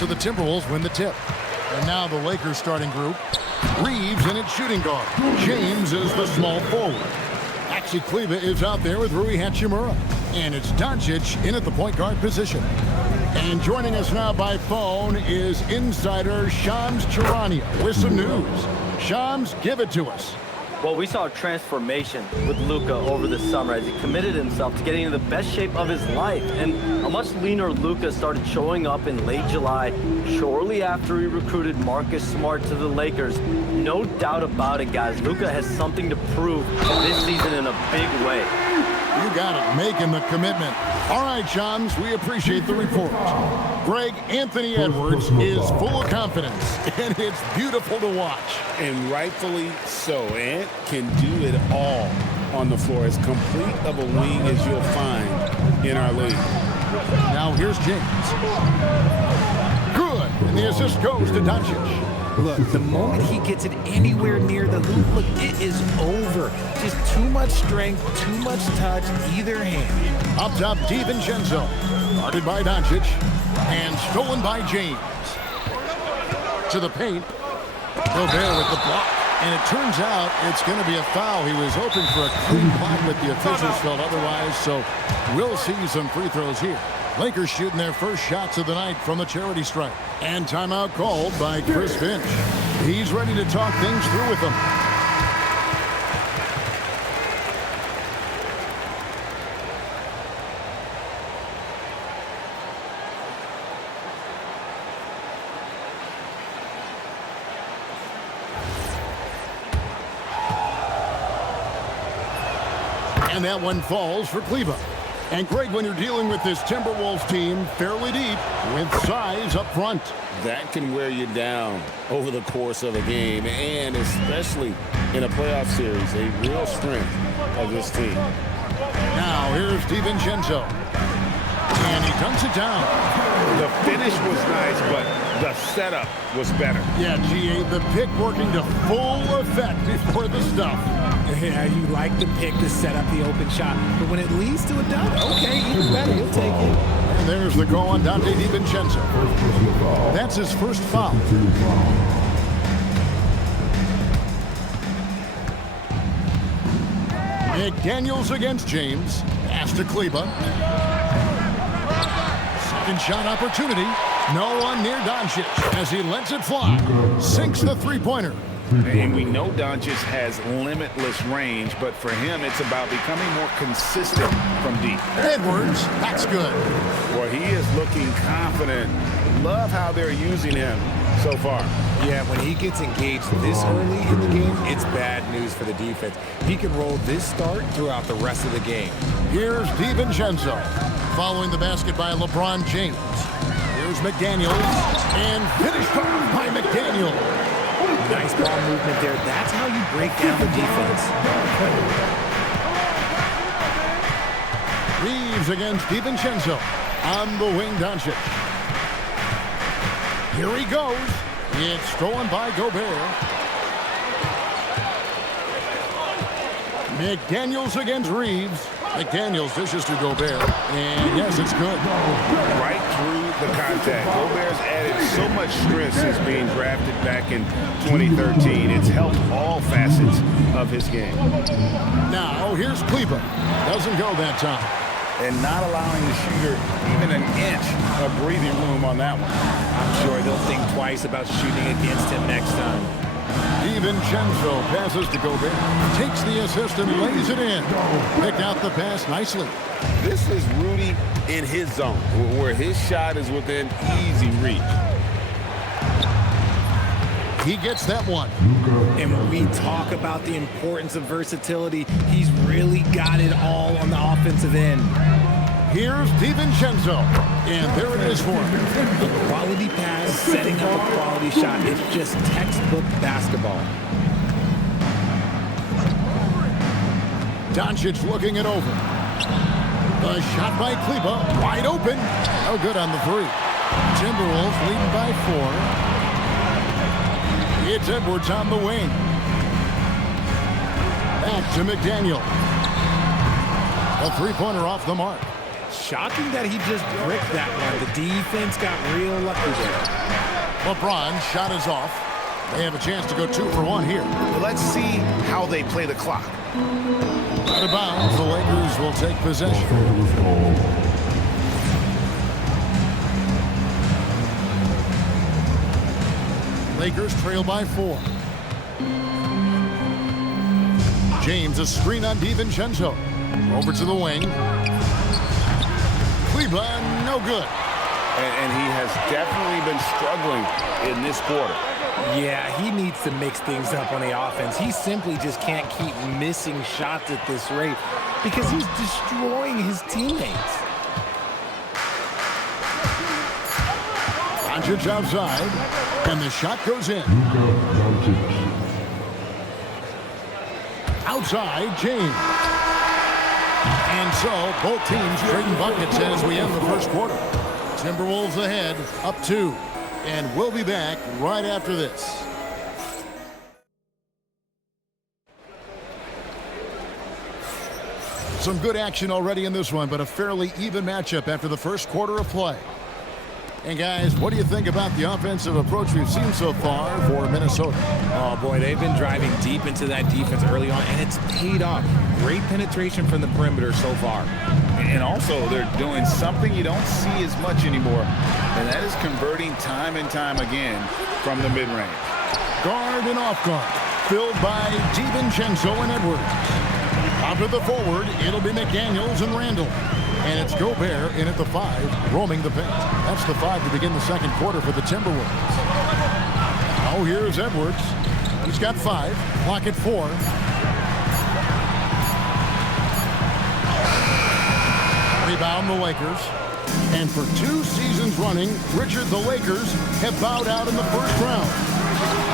So the Timberwolves win the tip. And now the Lakers starting group. Reeves in its shooting guard. James is the small forward. Maxi Kleber is out there with Rui Hachimura. And it's Doncic in at the point guard position. And joining us now by phone is insider Shams Charania with some news. Shams, give it to us. Well, we saw a transformation with Luka over the summer as he committed himself to getting in the best shape of his life. And a much leaner Luka started showing up in late July, shortly after he recruited Marcus Smart to the Lakers. No doubt about it, guys. Luka has something to prove this season in a big way. You got it, making the commitment. All right, Shams, we appreciate the report. Greg, Anthony Edwards is full of confidence, and it's beautiful to watch. And rightfully so. Ant can do it all on the floor. As complete of a wing as you'll find in our league. Now here's James. Good, and the assist goes to Doncic. Look, the moment he gets it anywhere near the hoop, look, it is over. Just too much strength, too much touch, either hand. Up top, DiVincenzo. Guarded by Doncic. And stolen by James. To the paint. Gobert with the block. And it turns out it's going to be a foul. He was hoping for a clean block, but the officials felt otherwise. So we'll see some free throws here. Lakers shooting their first shots of the night from the charity stripe. And timeout called by Chris Finch. He's ready to talk things through with them. And that one falls for Kleber. And Greg, when you're dealing with this Timberwolves team fairly deep with size up front. That can wear you down over the course of a game, and especially in a playoff series, a real strength of this team. Now here's DiVincenzo. And he dunks it down. The finish was nice, but the setup was better. Yeah, GA, the pick working to full effect before the stuff. Yeah, you like the pick to set up the open shot, but when it leads to a dunk, okay, even better, you'll take it. And there's the call on Dante DiVincenzo. That's his first foul. McDaniels against James. Pass to Kleber. Second shot opportunity. No one near Doncic as he lets it fly. Sinks the three-pointer. And we know Doncic has limitless range, but for him, it's about becoming more consistent from deep. Edwards, that's good. Well, he is looking confident. Love how they're using him so far. Yeah, when he gets engaged this early in the game, it's bad news for the defense. He can roll this start throughout the rest of the game. Here's DiVincenzo, following the basket by LeBron James. Here's McDaniels, and finished off by McDaniels. Nice ball movement there. That's how you break down the defense. Reeves against DiVincenzo. On the wing, Doncic. Here he goes. It's stolen by Gobert. McDaniels against Reeves. McDaniels dishes to Gobert. And yes, it's good. Right through the contact. Gobert's added so much strength since being drafted back in 2013. It's helped all facets of his game. Now, here's Kleber. Doesn't go that time. And not allowing the shooter even an inch of breathing room on that one. I'm sure they'll think twice about shooting against him next time. DiVincenzo passes to Gobert. Takes the assist and lays it in. Picked out the pass nicely. This is Rudy in his zone, where his shot is within easy reach. He gets that one. And when we talk about the importance of versatility, he's really got it all on the offensive end. Here's DiVincenzo, and there it is for him. A quality pass, setting up a quality shot. It's just textbook basketball. Doncic looking it over. A shot by Kleber, wide open. No good on the three. Timberwolves leading by 4. It's Edwards on the wing. Back to McDaniel. A three-pointer off the mark. Shocking that he just bricked that one. The defense got real lucky there. LeBron's shot is off. They have a chance to go 2 for 1 here. Well, let's see how they play the clock. Out of bounds, the Lakers will take possession. Lakers trail by 4. James, a screen on DiVincenzo. Over to the wing. Cleveland, no good. And he has definitely been struggling in this quarter. Yeah, he needs to mix things up on the offense. He simply just can't keep missing shots at this rate because he's destroying his teammates. Doncic outside, and the shot goes in. Outside, James. And so, both teams trading buckets as we end the first quarter. Timberwolves ahead, up 2. And we'll be back right after this. Some good action already in this one, but a fairly even matchup after the first quarter of play. And guys, what do you think about the offensive approach we've seen so far for Minnesota? Oh boy, they've been driving deep into that defense early on, and it's paid off. Great penetration from the perimeter so far. And also, they're doing something you don't see as much anymore, and that is converting time and time again from the mid-range. Guard and off guard, filled by DiVincenzo and Edwards. Out to the forward, it'll be McDaniels and Randall. And it's Gobert in at the 5, roaming the paint. That's the 5 to begin the second quarter for the Timberwolves. Oh, here's Edwards. He's got 5. Clock at 4. Rebound the Lakers. And for 2 seasons running, Richard, the Lakers have bowed out in the first round.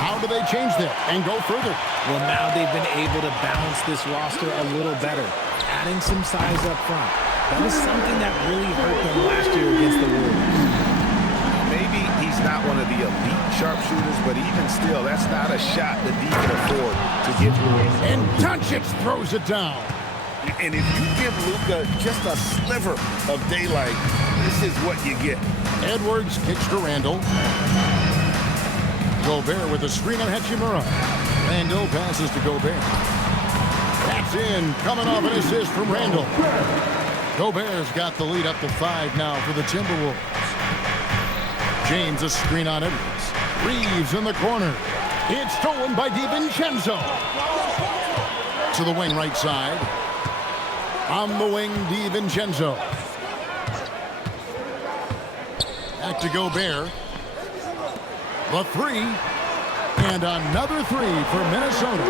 How do they change that and go further? Well, now they've been able to balance this roster a little better, adding some size up front. That was something that really hurt them last year against the Warriors. Maybe he's not one of the elite sharpshooters, but even still, that's not a shot that he can afford to get through. And Doncic throws it down. And if you give Luka just a sliver of daylight, this is what you get. Edwards kicks to Randall. Gobert with a screen on Hachimura. Randall passes to Gobert. That's in, coming off an assist from Randall. Gobert's got the lead up to 5 now for the Timberwolves. James a screen on Edwards. Reeves in the corner. It's stolen by DiVincenzo. To the wing right side. On the wing, DiVincenzo. Back to Gobert. The 3. And another 3 for Minnesota.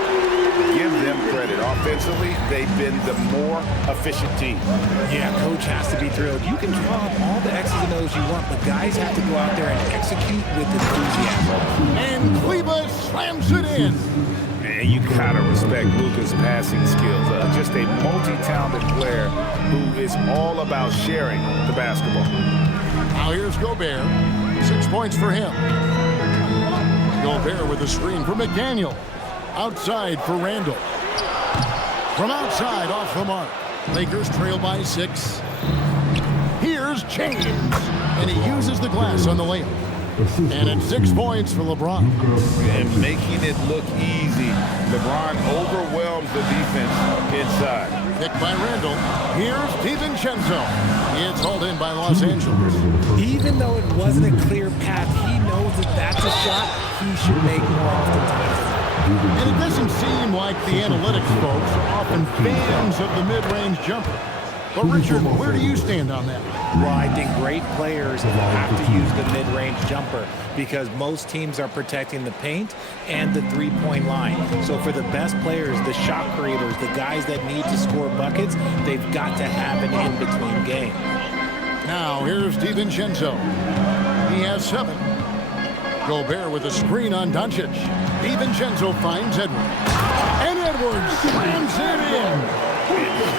Give them credit. Offensively, they've been the more efficient team. Yeah, coach has to be thrilled. You can draw up all the X's and O's you want, but guys have to go out there and execute with enthusiasm. And Cleveland slams it in. And you gotta respect Luka's passing skills. Just a multi-talented player who is all about sharing the basketball. Now here's Gobert. 6 points for him. Gobert with a screen for McDaniel. Outside for Randall. From outside, off the mark. Lakers trail by 6. Here's James. And he uses the glass on the layup. And it's 6 points for LeBron. And making it look easy. LeBron overwhelms the defense inside. Picked by Randall. Here's DiVincenzo. It's hauled in by Los Angeles. Even though it wasn't a clear path, he knows that that's a shot he should make more oftentimes. And it doesn't seem like the analytics folks are often fans of the mid-range jumper. But Richard, where do you stand on that? Well, I think great players have to use the mid-range jumper because most teams are protecting the paint and the three-point line. So for the best players, the shot creators, the guys that need to score buckets, they've got to have an in-between game. Now, here's DiVincenzo. He has 7. Gobert with a screen on Doncic. DiVincenzo finds Edwards. And Edwards slams it in.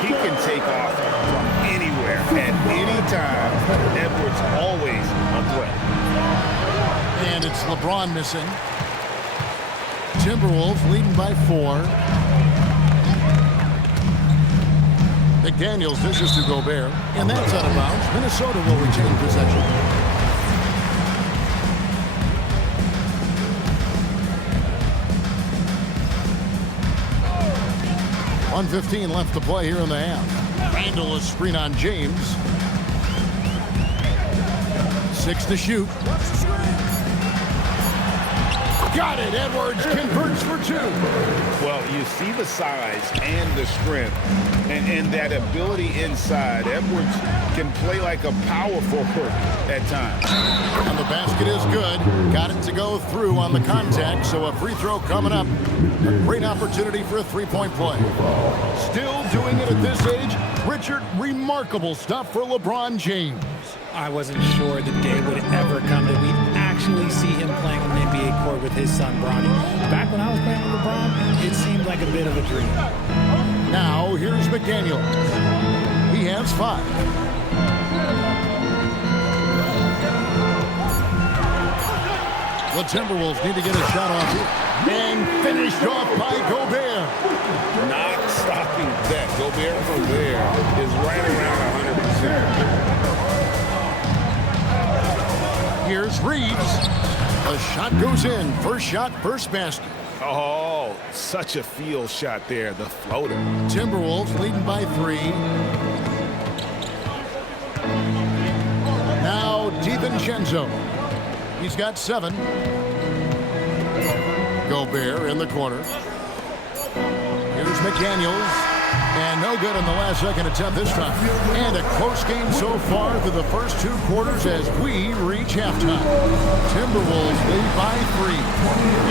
He can take off from anywhere at any time. Edwards always a threat. And it's LeBron missing. Timberwolves leading by 4. McDaniels dishes to Gobert, and that's out of bounds. Minnesota will retain possession. .115 left to play here in the half. Randall is screen on James. 6 to shoot. Got it. Edwards converts for 2. Well, you see the size and the strength and that ability inside. Edwards can play like a power forward at times. And the basket is good. Got it to go through on the contact, so a free throw coming up. A great opportunity for a three-point play. Still doing it at this age. Richard, remarkable stuff for LeBron James. I wasn't sure the day would ever come that we actually see him playing on the NBA court with his son, Bronny. Back when I was playing with LeBron, it seemed like a bit of a dream. Now, here's McDaniels. He has 5. The Timberwolves need to get a shot off here. And finished off by Gobert. Not stopping that. Gobert from there is right around 100%. Here's Reeves. The shot goes in. First shot, first basket. Oh, such a field shot there, the floater. Timberwolves leading by 3. Now DiVincenzo. He's got 7. Gobert in the corner. Here's McDaniels. And no good on the last second attempt this time. And a close game so far through the first 2 quarters as we reach halftime. Timberwolves lead by 3.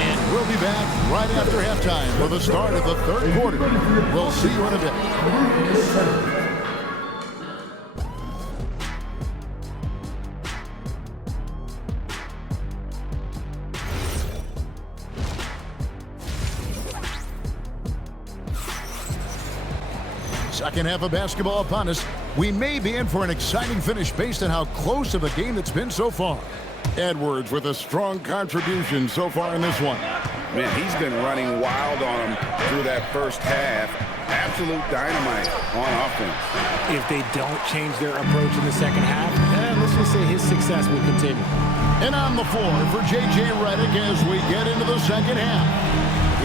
And we'll be back right after halftime for the start of the 3rd quarter. We'll see you in a bit. Second half of basketball upon us. We may be in for an exciting finish based on how close of a game it's been so far. Edwards with a strong contribution so far in this one. Man, he's been running wild on him through that first half. Absolute dynamite on offense. If they don't change their approach in the second half, let's just say his success will continue. And on the floor for J.J. Redick as we get into the second half.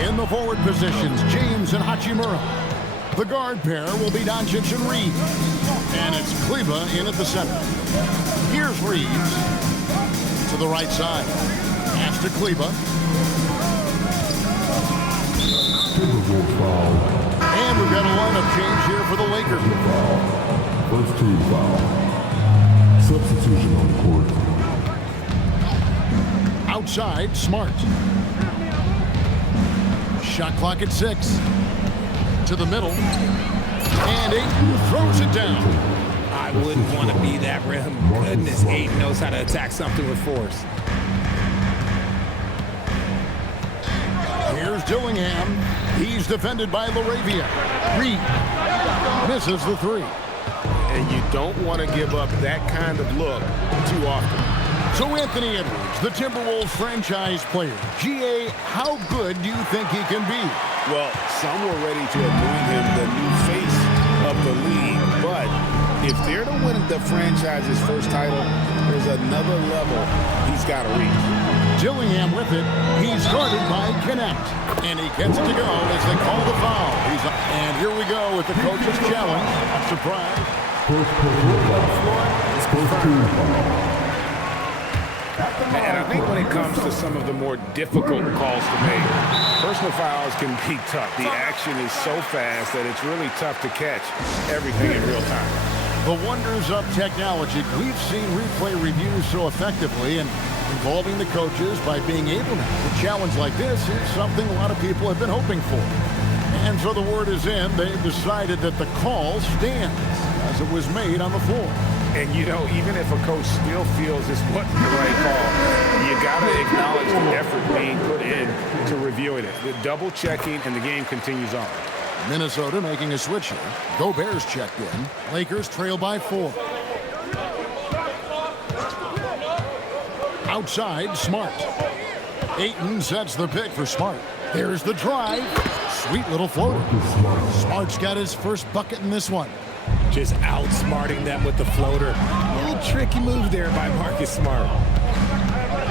In the forward positions, James and Hachimura. The guard pair will be Doncic and Reeves. And it's Kleba in at the center. Here's Reeves to the right side. Pass to Kleba. And we've got a lineup change here for the Lakers. First team foul. Substitution on court. Outside, Smart. Shot clock at 6. To the middle. And Ayton throws it down. I wouldn't want to be that rim. Goodness, Ayton knows how to attack something with force. Here's Dillingham. He's defended by LaRavia. Reed misses the 3. And you don't want to give up that kind of look too often. So Anthony Edwards, the Timberwolves franchise player. GA, how good do you think he can be? Well, some were ready to anoint him the new face of the league, but if they're to win the franchise's first title, there's another level he's got to reach. Dillingham with it. He's guarded by Connect. And he gets it to go as they call the foul. And here we go with the coach's challenge. Surprise. First team foul. And I think when it comes to some of the more difficult calls to make, personal fouls can be tough. The action is so fast that it's really tough to catch everything in real time. The wonders of technology. We've seen replay reviews so effectively, and involving the coaches by being able to challenge like this is something a lot of people have been hoping for. And so the word is in. They've decided that the call stands as it was made on the floor. And, you know, even if a coach still feels this wasn't the right call, you got to acknowledge the effort being put in to reviewing it. The double checking, and the game continues on. Minnesota making a switch here. Gobert's checked in. Lakers trail by 4. Outside, Smart. Ayton sets the pick for Smart. There's the drive. Sweet little floater. Smart's got his first bucket in this one. just outsmarting them with the floater. A little tricky move there by Marcus Smart.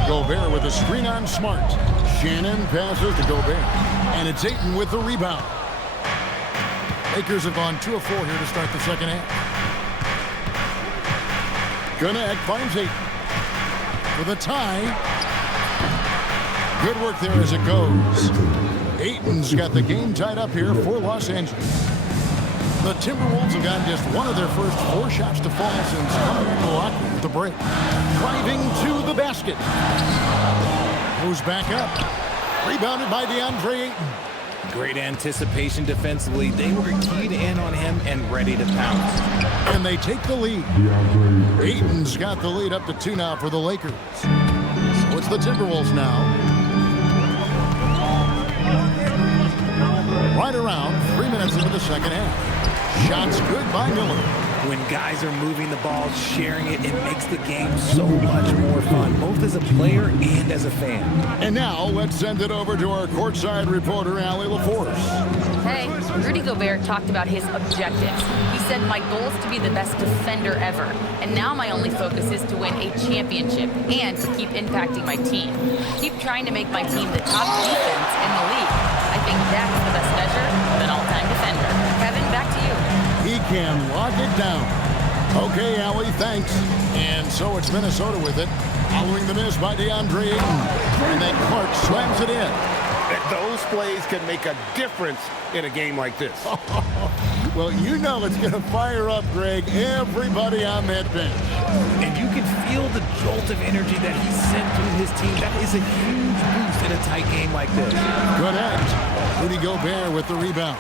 Gobert with a screen on Smart. Shannon passes to Gobert. And it's Ayton with the rebound. Lakers have gone 2 of 4 here to start the second half. Gannett finds Ayton for the tie. Good work there as it goes. Ayton's got the game tied up here for Los Angeles. The Timberwolves have gotten just one of their first 4 shots to fall since coming into the locker room at the break. Driving to the basket. Goes back up. Rebounded by DeAndre Ayton. Great anticipation defensively. They were keyed in on him and ready to pounce. And they take the lead. Ayton's got the lead up to 2 now for the Lakers. So it's the Timberwolves now. Right around 3 minutes into the second half. Shots good by Miller. When guys are moving the ball, sharing it, it makes the game so much more fun, both as a player and as a fan. And now let's send it over to our courtside reporter, Allie LaForce. Hey, Rudy Gobert talked about his objectives. He said, my goal is to be the best defender ever. And now my only focus is to win a championship and to keep impacting my team. Keep trying to make my team the top defense in the league. I think that's the best measure of an all-time defender. Kevin, back to you. He can lock it down. Okay, Allie, thanks. And so it's Minnesota with it, following the miss by DeAndre Ayton. And then Clark slams it in. Those plays can make a difference in a game like this. Well, you know it's going to fire up, Greg, everybody on that bench. And you can feel the jolt of energy that he sent through his team. That is a huge boost in a tight game like this. Good act. Rudy Gobert with the rebound.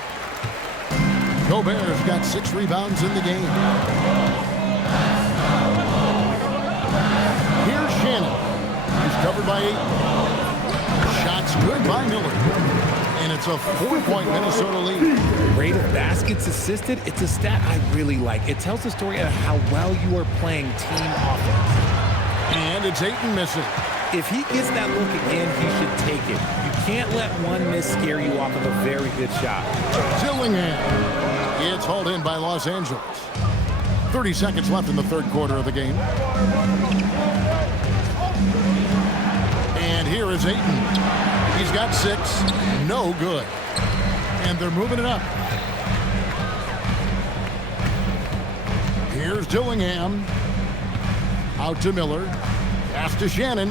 Gobert's got 6 rebounds in the game. Here's Shannon. He's covered by 8. Shots good by Miller. And it's a 4-point Minnesota lead. Rate of baskets assisted, it's a stat I really like. It tells the story of how well you are playing team offense. And it's Ayton missing. If he gets that look again, he should take it. You can't let one miss scare you off of a very good shot. Dillingham. It's hauled in by Los Angeles. 30 seconds left in the third quarter of the game. And here is Ayton. He's got 6. No good. And they're moving it up. Here's Dillingham. Out to Miller. Pass to Shannon.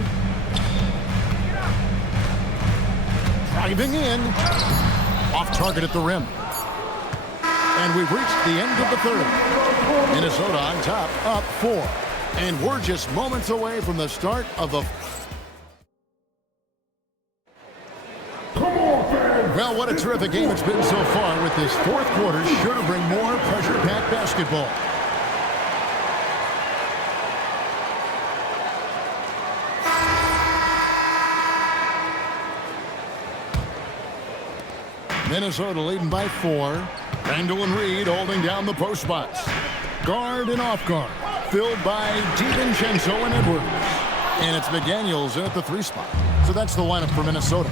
Driving in. Off target at the rim. And we've reached the end of the third. Minnesota on top, up 4. And we're just moments away from the start of the... Well, what a terrific game it's been so far, with this fourth quarter sure to bring more pressure-packed basketball. Minnesota leading by 4. Randall and Reed holding down the post spots. Guard and off guard, filled by DiVincenzo and Edwards. And it's McDaniels in at the 3 spot. So that's the lineup for Minnesota.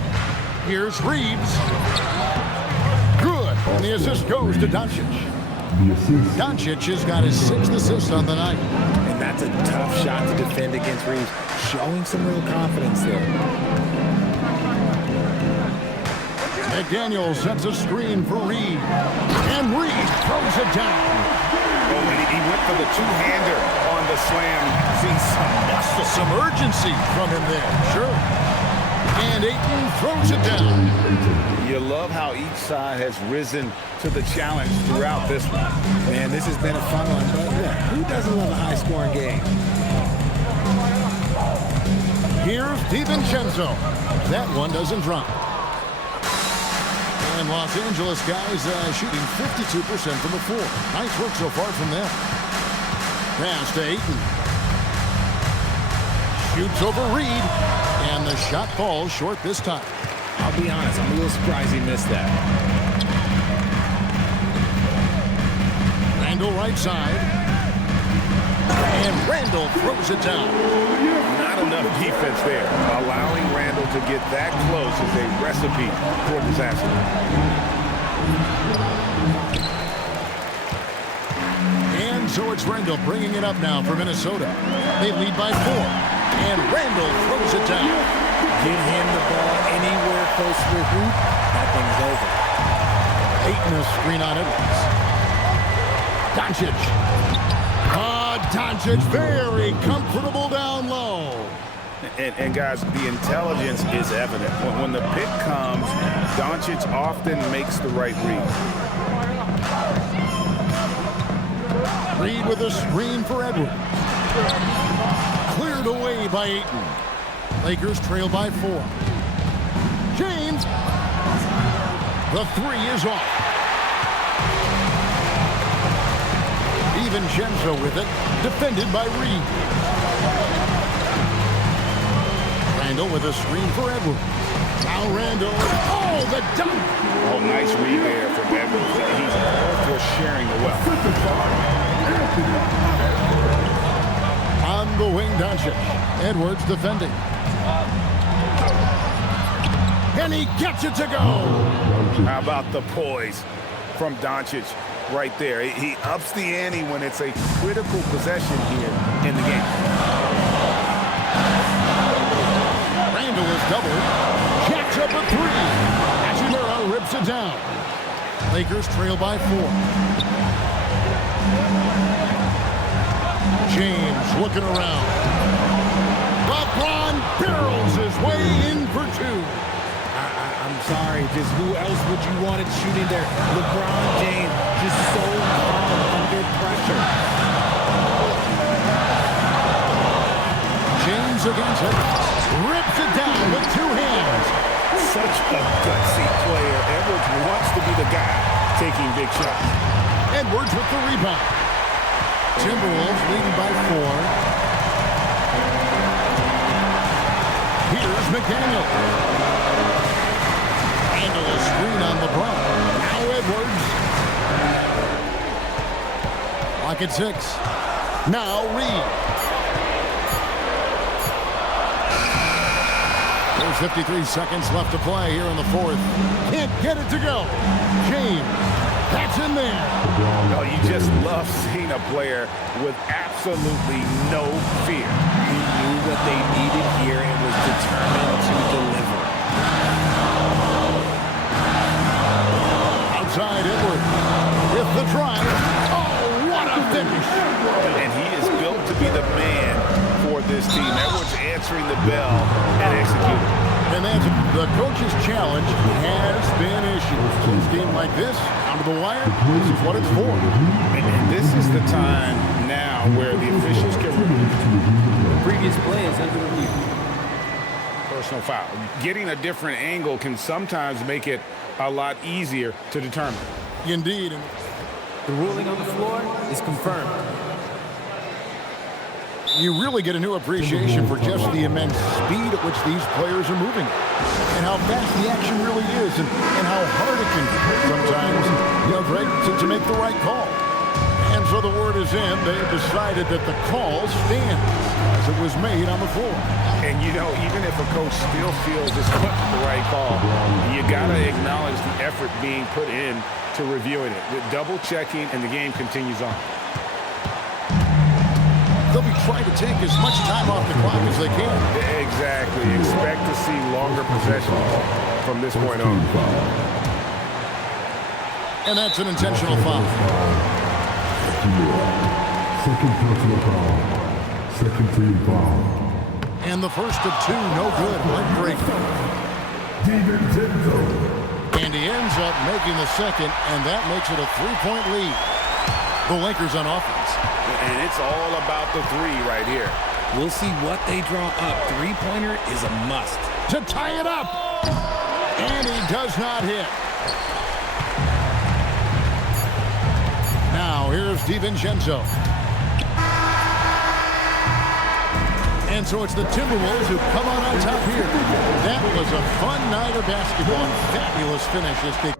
Here's Reeves. Good. And the assist goes to Doncic. Doncic has got his 6th assist on the night. And that's a tough shot to defend against Reeves. Showing some real confidence there. McDaniels sets a screen for Reed. And Reed throws it down. Oh, and he went for the two-hander on the slam. See Some urgency from him there. Sure. And Ayton throws it down. You love how each side has risen to the challenge throughout this one. Man, this has been a fun one, but look, who doesn't love a high-scoring game? Here's DiVincenzo. That one doesn't drop. And Los Angeles guys shooting 52% from the floor. Nice work so far from them. Pass to Ayton. Shoots over Reed. And the shot falls short this time. I'll be honest, I'm a little surprised he missed that. Randall right side. And Randall throws it down. Not enough defense there. Allowing Randall to get that close is a recipe for disaster. And so it's Randall bringing it up now for Minnesota. They lead by 4. And Randall throws it down. Give him the ball anywhere close to the hoop. That thing's over. Ayton a screen on Edwards. Doncic. Doncic very comfortable down low. And guys, the intelligence is evident. When the pick comes, Doncic often makes the right read. Reed with a screen for Edwards. Cleared away by Ayton. Lakers trail by 4. James. The 3 is off. DiVincenzo with it. Defended by Reed. Randall with a screen for Edwards. Now Randall. Oh, the dunk. Oh, nice read there from Edwards. He's all for sharing the wealth. On the wing, Doncic. Edwards defending. And he gets it to go. How about the poise from Doncic right there? He ups the ante when it's a critical possession here in the game. Randall is doubled. Jacks up a 3. Hachimura rips it down. Lakers trail by 4. James looking around. LeBron barrels his way in for 2. I'm sorry, just who else would you want it shooting there? LeBron James, just so calm under pressure. James against it. Rips it down with 2 hands. Such a gutsy player. Edwards wants to be the guy taking big shots. Edwards with the rebound. Timberwolves leading by 4. Here's McDaniel. Randall a screen on LeBron. Now Edwards. Clock at 6. Now Reed. There's 53 seconds left to play here in the 4th. Can't get it to go. James. That's in there. No, you just love seeing a player with absolutely no fear. He knew what they needed here and was determined to deliver. Outside Edwards with the drive. Oh, what a finish. And he is built to be the man for this team. Edwards answering the bell and executing. And that's the coach's challenge has been issued. In a game like this, down to the wire, this is what it's for. And this is the time now where the officials can review. The previous play is under review. Personal foul. Getting a different angle can sometimes make it a lot easier to determine. Indeed. The ruling on the floor is confirmed. You really get a new appreciation for just the immense speed at which these players are moving and how fast the action really is and how hard it can be sometimes, Greg, to make the right call. And so the word is in. They've decided that the call stands as it was made on the floor. And, even if a coach still feels this wasn't the right call, you got to acknowledge the effort being put in to reviewing it. With double checking, and the game continues on. They'll be trying to take as much time off the clock as they can. Exactly. Expect to see longer possessions from this point on. And that's an intentional foul. Second personal foul. Second team foul. And the first of 2, no good. Heartbreaking. DiVincenzo. And he ends up making the second, and that makes it a 3-point lead. The Lakers on offense. And it's all about the 3 right here. We'll see what they draw up. Three-pointer is a must. To tie it up. And he does not hit. Now here's DiVincenzo. And so it's the Timberwolves who come on top here. That was a fun night of basketball. Fabulous finish as they